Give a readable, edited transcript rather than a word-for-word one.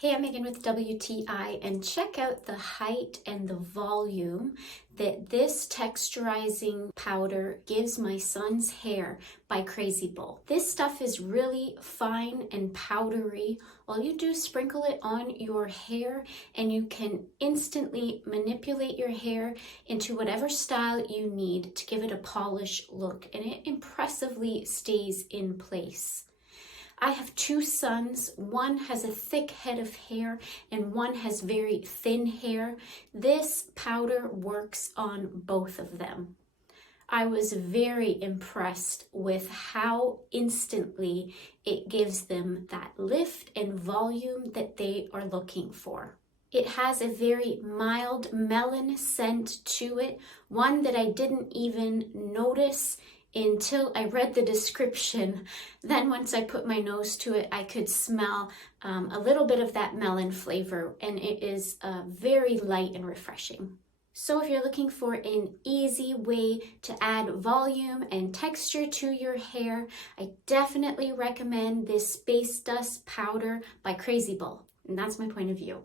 Hey, I'm Megan with WTI, and check out the height and the volume that this texturizing powder gives my son's hair by CrazyBull. This stuff is really fine and powdery. All you do is sprinkle it on your hair and you can instantly manipulate your hair into whatever style you need to give it a polished look, and it impressively stays in place. I have two sons. One has a thick head of hair and one has very thin hair. This powder works on both of them. I was very impressed with how instantly it gives them that lift and volume that they are looking for. It has a very mild melon scent to it, one that I didn't even notice until I read the description. Then once I put my nose to it, I could smell a little bit of that melon flavor, and it is very light and refreshing. So if you're looking for an easy way to add volume and texture to your hair, I definitely recommend this Space Dust Powder by CrazyBull. And that's my point of view.